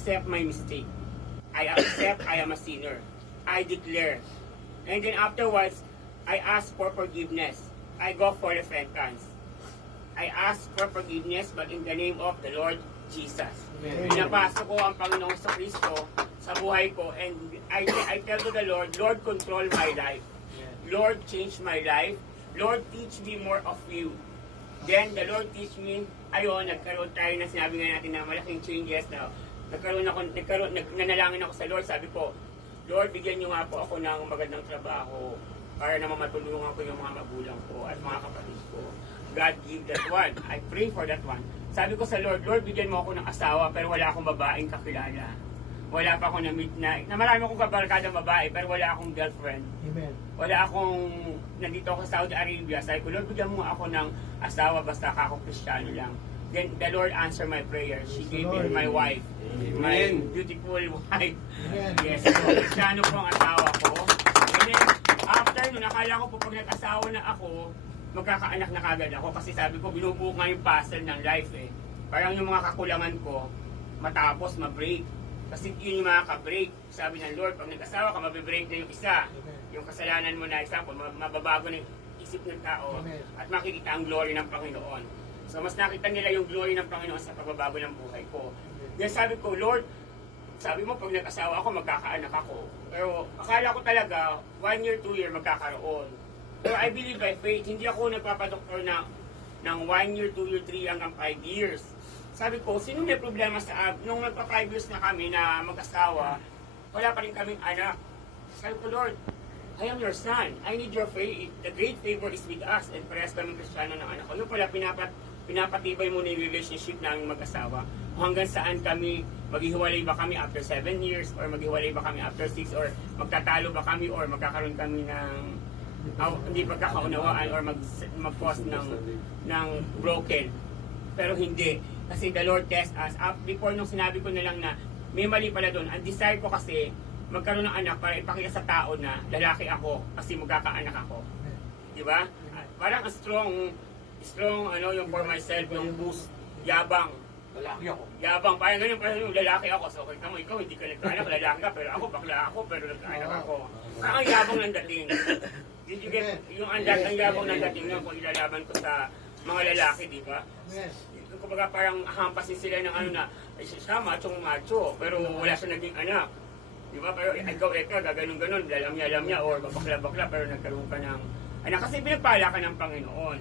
accept my mistake. I accept I am a sinner. I declare. And then afterwards, I ask for forgiveness. I go for repentance. I ask for forgiveness, but in the name of the Lord Jesus. Pinapasok ko ang Panginoong sa Kristo sa buhay ko, and I tell to the Lord, Lord, control my life. Lord, change my life. Lord, teach me more of you. Then the Lord teach me, nagkaroon tayo na sinabi nga natin na malaking changes na nanalangin ako sa Lord. Sabi ko, Lord, bigyan niyo nga po ako ng magandang trabaho para naman matulungan ko yung mga magulang ko at mga kapatid ko. God give that one. I pray for that one. Sabi ko sa Lord, Lord, bigyan mo ako ng asawa pero wala akong babaeng kakilala. Wala pa akong na-meet na marami akong kabarkadang babae pero wala akong girlfriend. Amen. Wala akong, nandito ako sa Saudi Arabia. Sabi ko, Lord, bigyan mo ako ng asawa basta ako Kristiyano lang. Then the Lord answered my prayer. She gave me my wife. My beautiful wife. Yes, so Kristiyano po ang asawa ko. And then, after nun, nakala ko po pag nag-asawa na ako, magkakaanak na kagad ako. Kasi sabi ko, binubuo nga yung puzzle ng life eh. Parang yung mga kakulangan ko, matapos, ma-break. Kasi yun yung mga ka-break. Sabi ng Lord, pag nag-asawa ka, mabibreak na yung isa. Yung kasalanan mo na, example, mababago ng isip ng tao at makikita ang glory ng Panginoon. So, mas nakita nila yung glory ng Panginoon sa pagbabago ng buhay ko. Then sabi ko, Lord, sabi mo, pag nag-asawa ako, magkakaanak ako. Pero akala ko talaga, 1 year, 2 year, magkakaroon. Pero I believe by faith, hindi ako nagpapadoktor ng 1 year, 2 year, 3 hanggang 5 years. Sabi ko, sino may problema sa nung nagpa-5 years na kami na mag-asawa, wala pa rin kaming anak. Sabi ko, Lord, I am your son. I need your faith. The great favor is with us. And parehas kaming Kristiyano ng anak ko. Yung pala, pinapatibay mo na yung relationship namin mag-asawa. Hanggang saan kami, maghihiwalay ba kami after 7 years, or maghihiwalay ba kami after 6, or magtatalo ba kami, or magkakaroon kami ng hindi pagkakaunawaan, or mag-cause ng broken. Pero hindi. Kasi the Lord test us. Before nung sinabi ko na lang na may mali pala doon, ang desire ko kasi magkaroon ng anak para ipakita sa tao na lalaki ako kasi magkakaanak ako. Di ba? Parang strong yung for myself, yung boost, yabang. Lalaki ako. Yabang, parang ganyan, yung lalaki ako. So, kita mo, ikaw hindi ka nagkaanak, lalaki ka, pero ako, bakla ako, pero nagkaanak ako. Parang ang yabang ng dating. Did you get, ang yabang ng dating yun kung ilalaban ko sa mga lalaki, di ba? Kumbaga parang hampasin sila ng na, siya macho, pero wala siya naging anak. Di ba? Pero ikaw, gaganon-ganon, lalamya, or babakla-bakla, pero nagkaroon ka ng anak. Kasi pinagpala ka ng Panginoon.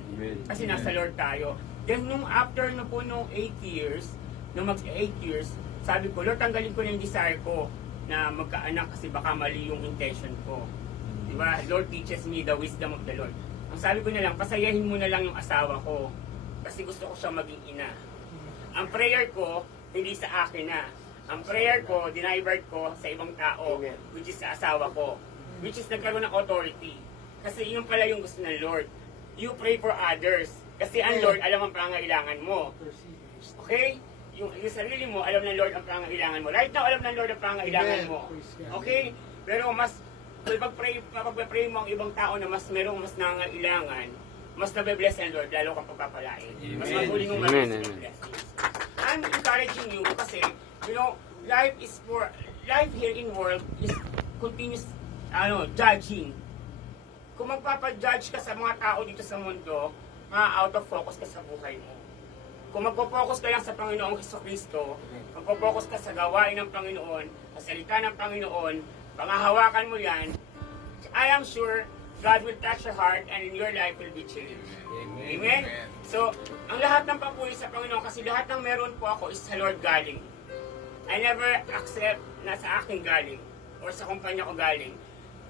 Kasi nasa Lord tayo. Then nung after na po nung 8 years, nung mag-8 years, sabi ko, Lord, tanggalin ko na yung desire ko na magkaanak kasi baka mali yung intention ko. Di ba? Lord teaches me the wisdom of the Lord. Ang sabi ko na lang, pasayahin mo na lang yung asawa ko. Kasi gusto ko siyang maging ina. Ang prayer ko, hindi sa akin na. Ang prayer ko, dinivert ko sa ibang tao, which is sa asawa ko. Which is nagkaroon ng authority. Kasi yun pala yung gusto ng Lord. You pray for others. Kasi ang Lord, alam ang pangangailangan mo. Okay? Yung sarili mo, alam ng Lord ang pangangailangan mo. Right now, alam ng Lord ang pangangailangan mo. Okay? Pero mas, pag-pray mo ang ibang tao na mas merong mas nangangailangan, mas nabe-bless ang Lord, lalo kang pagpapalain. Mas mahuli mong mag-blessings. I'm encouraging you kasi, life here in world is continuous, judging. Kung magpapa-judge ka sa mga tao dito sa mundo, out of focus ka sa buhay mo. Kung magpo-focus ka lang sa Panginoong Jesucristo, magpo-focus ka sa gawain ng Panginoon, sa salita ng Panginoon, pangahawakan mo yan, I am sure God will touch your heart and in your life will be changed. Amen? So, ang lahat ng papuri sa Panginoon, kasi lahat ng meron po ako is sa Lord galing. I never accept na sa akin galing or sa kumpanya ko galing.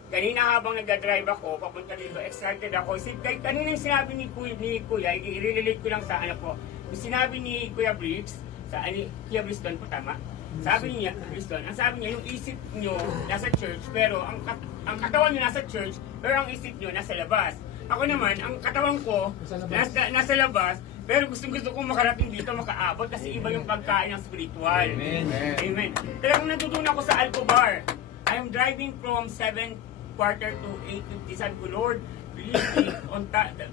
Kanina habang nag-drive ako, papunta dito, excited ako. Kanina yung sinabi ni Kuya, i-relate ko lang sa ko. Yung sinabi ni Kuya Briggs, Kuya Briston po, tama? Sabi niya, Briston, ang sabi niya, yung isip nyo nasa church, pero ang katawan nyo nasa church, pero ang isip nyo nasa labas. Ako naman, ang katawan ko nasa labas, pero gusto kong makarating dito, makaabot, kasi iba yung pagkain ng spiritual. Amen. Amen. Talagang natutunan ko sa Alcobar. I'm driving from 7:15 to 8:50. Sabi ko, Lord, please,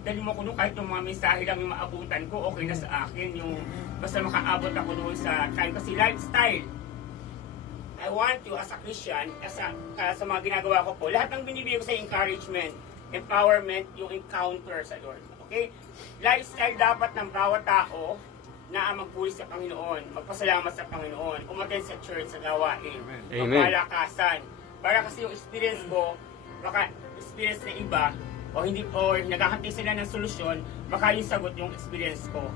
dali mo ko nung kahit yung mga mensahe lang yung maabutan ko, okay na sa akin. Yung basta makaabot ako doon sa time. Kasi lifestyle. I want you as a Christian, sa mga ginagawa ko po, lahat ng binibigay ko sa encouragement, empowerment, yung encounter sa Lord. Okay? Lifestyle dapat ng bawat tao na magpuri sa Panginoon, magpasalamat sa Panginoon, umattend sa church, sa gawain, magpalakasan. Para kasi yung experience ko, baka experience ng iba, o hindi po, naghahantay sila ng solusyon, baka yung sagot yung experience ko.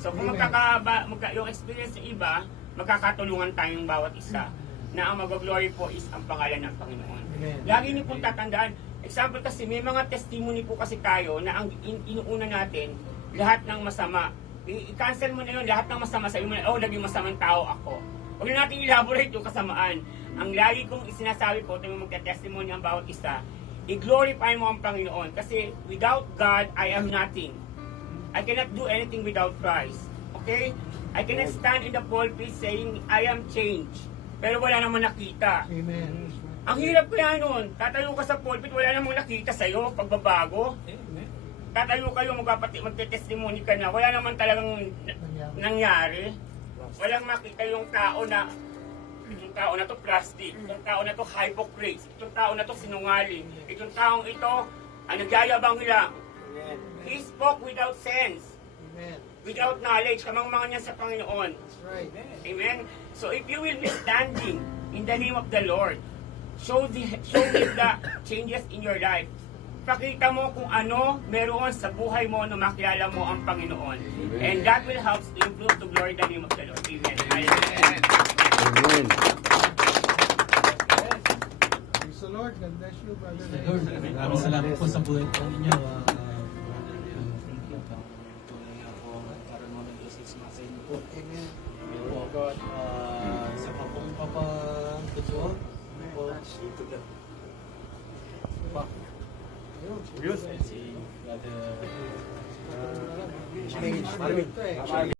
So kung yung experience ng iba, magkakatulungan tayong bawat isa, na ang mag-glory po is ang pangalan ng Panginoon. Lagi niyo pong tatandaan, example kasi, may mga testimony po kasi tayo na ang inuuna natin, lahat ng masama. I-cancel mo na yun, lahat ng masama, sabi mo na, oh, naging masamang tao ako. Huwag na natin elaborate yung kasamaan. Ang lagi kong isinasabi po, tuwing magka-testimony ang bawat isa, i-glorify mo ang Panginoon. Kasi without God, I am nothing. I cannot do anything without Christ. Okay? I cannot stand in the pulpit saying, I am changed. Pero wala namang nakita. Amen. Ang hirap kaya nun, tatayo ka sa pulpit, wala namang nakita sa'yo, pagbabago. Tatayo kayo, magte-testimony ka na, wala naman talagang nangyari. Walang makita yung tao na to plastic, yung tao na to hypocrite, yung tao na to sinungaling, itong taong ito, ang nagyayabang lang. He spoke without sense, without knowledge, kamang-mangan niya sa Panginoon. That's right. Amen? So if you will be standing in the name of the Lord, show me the changes in your life. Pakita mo kung ano meron sa buhay mo na makilala mo ang Panginoon. Amen. And that will help to improve to glory the name of the Lord. Amen. Amen. Amen. Praise the Lord. God bless you, brother. Lord, maraming salamat po sa buhay po ninyo. Para mo ng Diyos is masa inyo po. Amen. Po, God, sa kapong papatutso po, si Brother Change.